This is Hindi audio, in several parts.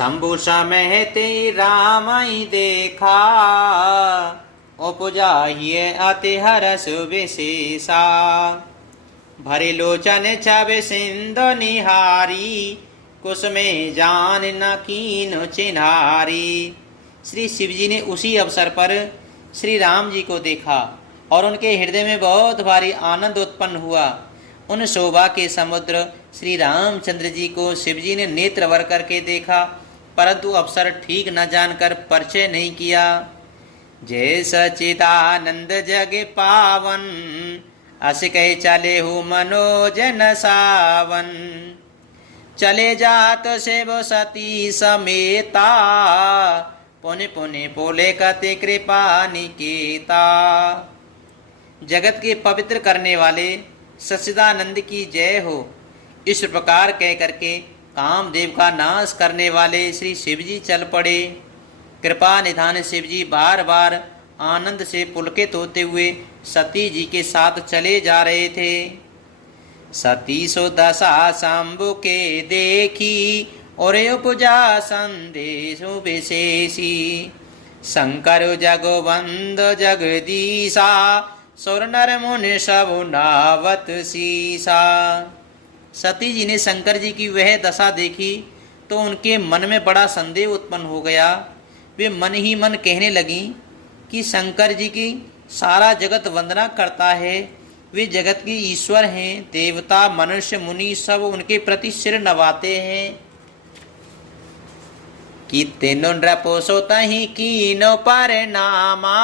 शंभु समय ते रामई देखा, उपजाहिए अति हरस विशेषा। भरे लोचन छब सिंधु निहारी, कुसुमे जान न कीन चिन्हारी। श्री शिव जी ने उसी अवसर पर श्री राम जी को देखा और उनके हृदय में बहुत भारी आनंद उत्पन्न हुआ। उन शोभा के समुद्र श्री रामचंद्र जी को शिव जी ने नेत्र भर करके देखा, परंतु अवसर ठीक न जानकर परिचय नहीं किया। जय सचिदानंद जग पावन, अस कह चले हूँ मनोजन सावन। चले जात शिव सती समेता, पुनि पुनि बोले कति कृपा निकेता। जगत के पवित्र करने वाले सच्चिदानंद की जय हो। इस प्रकार कह करके कामदेव का नाश करने वाले श्री शिव जी चल पड़े। कृपा निधान शिव जी बार बार आनंद से पुलकित होते हुए सती जी के साथ चले जा रहे थे। सती सो दशा शंभु के देखी, और उपजा संदेश विशेषी। शंकर जगवंद जगदीशा, सुर नर मुनि सब नावत सीसा। सती जी ने शंकर जी की वह दशा देखी तो उनके मन में बड़ा संदेह उत्पन्न हो गया। वे मन ही मन कहने लगी कि शंकर जी की सारा जगत वंदना करता है, वे जगत के ईश्वर हैं। देवता मनुष्य मुनि सब उनके प्रति सिर नवाते हैं। कि तेनो नृपोसो तहि कीनो परिणामा,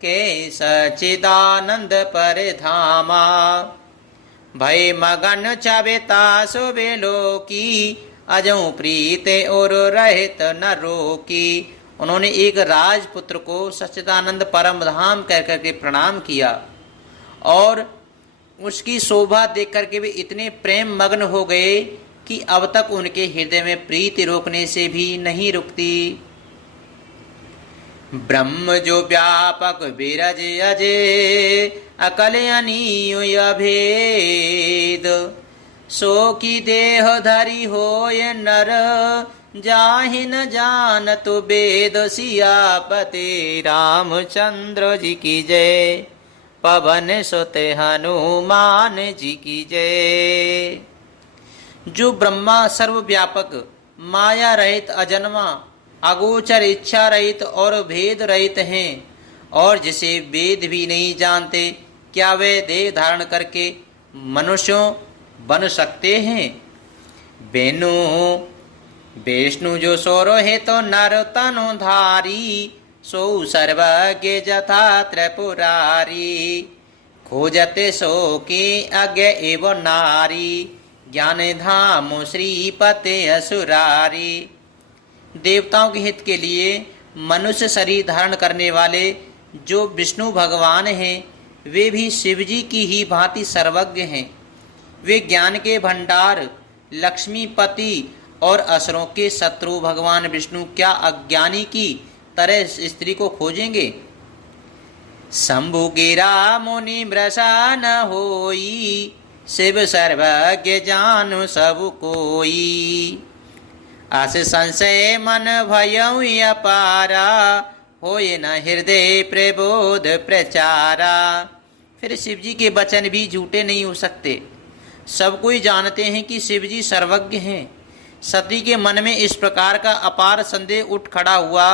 के सच्चिदानंद पर धामा। भय मगन छबेता सुबेलो की, अजऊ प्रीते और रहित न रोकी। उन्होंने एक राजपुत्र को सच्चिदानंद परम धाम कह करके प्रणाम किया और उसकी शोभा देख करके वे इतने प्रेम मग्न हो गए कि अब तक उनके हृदय में प्रीति रोकने से भी नहीं रुकती। ब्रह्म जो व्यापक विरज अजय, अकल अनीय भेद। सो की देह धरी होय नर, जाहि न जानत वेद। सियापति रामचंद्र जी की जय, पवन सुत हनुमान जी की जय। जो ब्रह्मा सर्वव्यापक, माया रहित, अजन्मा, अगोचर, इच्छा रहित और भेद रहित हैं, और जिसे वेद भी नहीं जानते, क्या वे देह धारण करके मनुष्यों बन सकते हैं। बेनु विष्णु जो सोरो है तो नर तनु धारी, सो सर्वज्ञ जथा त्रिपुरारी। खोजते सो की अज्ञ एव नारी, ज्ञान धाम श्रीपते असुरारी। देवताओं के हित के लिए मनुष्य शरीर धारण करने वाले जो विष्णु भगवान हैं, वे भी शिव जी की ही भांति सर्वज्ञ हैं। वे ज्ञान के भंडार, लक्ष्मीपति और असुरों के शत्रु भगवान विष्णु क्या अज्ञानी की तरह स्त्री को खोजेंगे। शंभु गिरा मुनि मृषा न होई, शिव सर्वज्ञ जानु सब कोई। अस संशय मन भयउ अपारा, होय न हृदय प्रबोध प्रचारा। फिर शिव जी के वचन भी झूठे नहीं हो सकते। सब कोई जानते हैं कि शिव जी सर्वज्ञ हैं। सती के मन में इस प्रकार का अपार संदेह उठ खड़ा हुआ,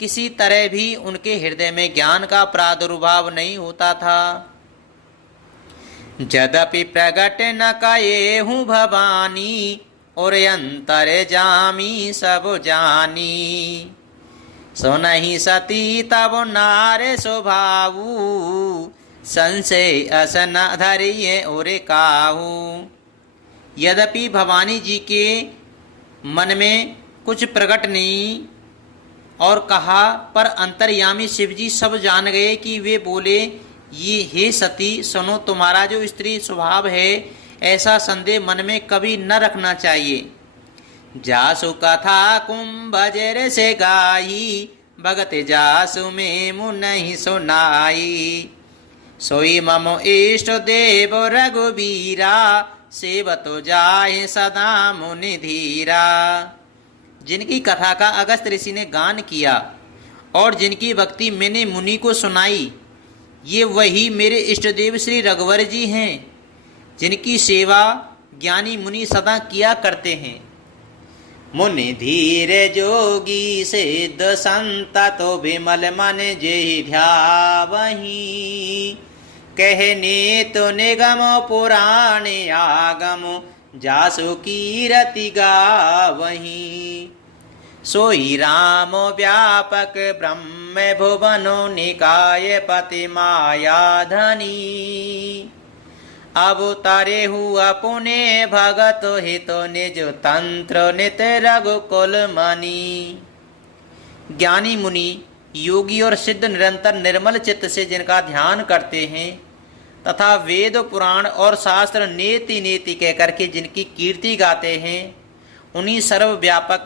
किसी तरह भी उनके हृदय में ज्ञान का प्रादुर्भाव नहीं होता था। यद्यपि प्रगट न कये हूँ भवानी, और अंतर जामी सब जानी। सुनहि सती तब नारे स्वभावु, संशय अस न धरिये और काहू। यद्यपि भवानी जी के मन में कुछ प्रकट नहीं और कहा, पर अंतर्यामी शिव जी सब जान गए कि वे बोले, ये हे सती सुनो, तुम्हारा जो स्त्री स्वभाव है, ऐसा संदेह मन में कभी न रखना चाहिए। जासु कथा कुंभजर से गाई, भगत जासु में मुनि सुनाई। सोई मम इष्ट देव रघुबीरा, सेवतो जाहि सदा मुनि धीरा। जिनकी कथा का अगस्त ऋषि ने गान किया और जिनकी भक्ति मैंने मुनि को सुनाई, ये वही मेरे इष्टदेव श्री रघुवर जी हैं, जिनकी सेवा ज्ञानी मुनि सदा किया करते हैं। मुनि धीर जोगी सिद्ध संत तो विमल मन जेहि ध्यावहि, कहने तो निगम पुराण आगम जासु कीरति गावहि। सोई राम व्यापक ब्रह्म भुवनो निकाय पति माया धनी, अवतारे हुआ पुणे भगत हित निज तंत्र नित रघुकुल मणि। ज्ञानी मुनि योगी और सिद्ध निरंतर निर्मल चित्त से जिनका ध्यान करते हैं तथा वेद पुराण और शास्त्र नेति नेति कहकर के जिनकी कीर्ति गाते हैं, उन्हीं सर्वव्यापक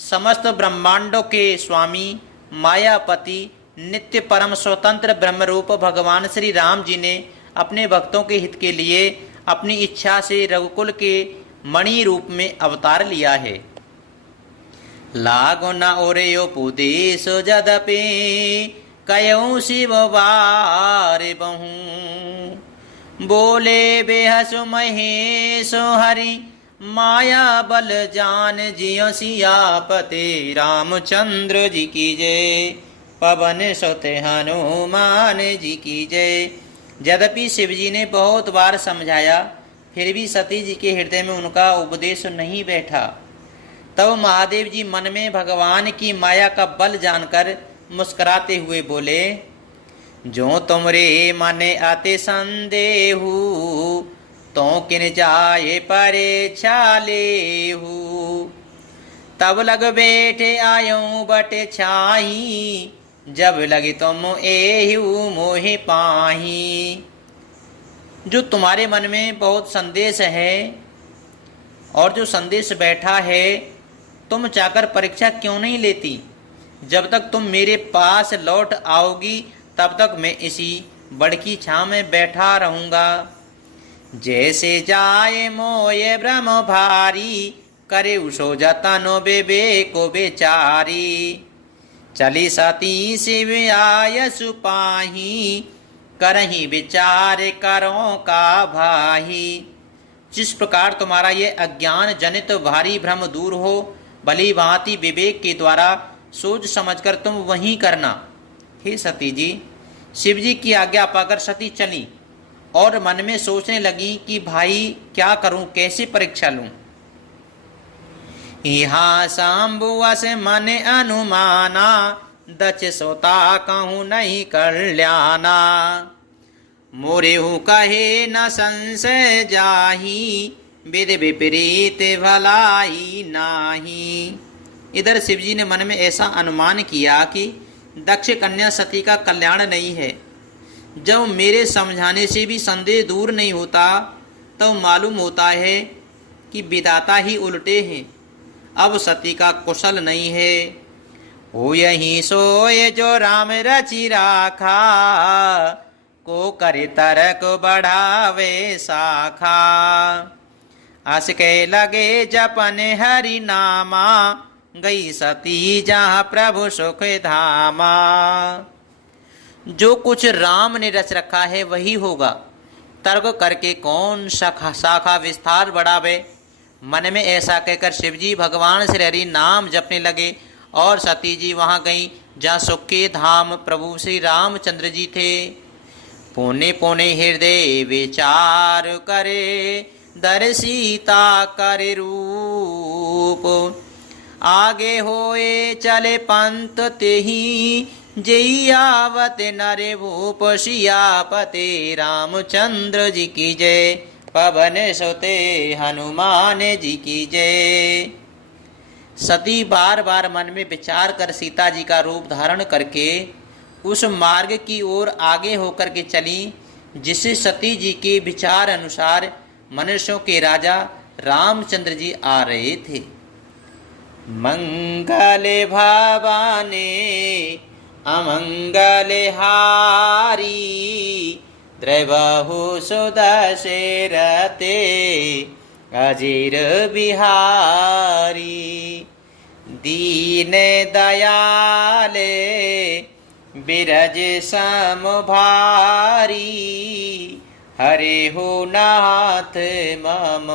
समस्त ब्रह्मांडों के स्वामी मायापति नित्य परम स्वतंत्र ब्रह्मरूप भगवान श्री राम जी ने अपने भक्तों के हित के लिए अपनी इच्छा से रघुकुल के मणि रूप में अवतार लिया है। लागो न ओरेयो पुदेश जदपे कयऊ शिव बारे बहु, बोले बेहसु महेशो हरि माया बल जान जियो सियापते रामचंद्र जी की जय, पवन सुत हनुमान जी की जय। यद्यपि शिवजी ने बहुत बार समझाया, फिर भी सती जी के हृदय में उनका उपदेश नहीं बैठा। तब महादेव जी मन में भगवान की माया का बल जानकर मुस्कुराते हुए बोले, जो तुमरे मने अति संदेहु, तो किन जाए परीक्षा लेहु। तब लग बैठे आयो बटे छाई, जब लगे तुम एहु मोहि पाही। जो तुम्हारे मन में बहुत संदेश है और जो संदेश बैठा है, तुम चाकर परीक्षा क्यों नहीं लेती? जब तक तुम मेरे पास लौट आओगी तब तक मैं इसी बड़की छांव में बैठा रहूंगा। जैसे जाए मोये ब्रह्म भारी, करे उसो जतनो बेको बेचारी। चली सती शिव आय सुपाही, करही विचार करो का भाही। जिस प्रकार तुम्हारा ये अज्ञान जनित भारी भ्रम दूर हो, भली भांति विवेक के द्वारा सोच समझकर तुम वही करना। हे सती जी, शिव जी की आज्ञा पाकर सती चली और मन में सोचने लगी कि भाई क्या करूं, कैसे परीक्षा लूं। यहाँ शंभुवश मन अनुमाना, दच सोता कहूँ नहीं कल्याणा। मोरेहु कहे न संशय जाही, विध विपरीत भलाई नाही। इधर शिवजी ने मन में ऐसा अनुमान किया कि दक्ष कन्या सती का कल्याण नहीं है। जब मेरे समझाने से भी संदेह दूर नहीं होता, तो मालूम होता है कि विधाता ही उल्टे हैं। अब सती का कुशल नहीं है। हो यही सोए जो राम रचि राखा, को करे तरक बढ़ावे शाखा। अस के लगे जपन हरि नामा, गई सती जहाँ प्रभु सुख धामा। जो कुछ राम ने रच रखा है वही होगा, तर्क करके कौन शाखा विस्तार बढ़ावे। मन में ऐसा कहकर शिवजी भगवान श्री हरि नाम जपने लगे और सती जी वहाँ गई जहाँ सुख के धाम प्रभु श्री रामचंद्र जी थे। पुणे पुणे हृदय विचार करे, दर सीता करे रूप। आगे होए चले पंत तेहि, जय आवत नरे भूप सियापते रामचंद्र जी की जय, पवन सुते हनुमान जी की जय। सती बार बार मन में विचार कर सीता जी का रूप धारण करके उस मार्ग की ओर आगे होकर के चली जिससे सती जी के विचार अनुसार मनुष्यों के राजा रामचंद्र जी आ रहे थे। मंगले भावाने अमंगले हारी, द्रवहु सुदशरथे अजीर बिहारी। दीन दयाले बिरज सम भारी हरे हो नाथ मम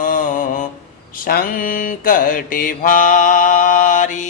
संकट भारी।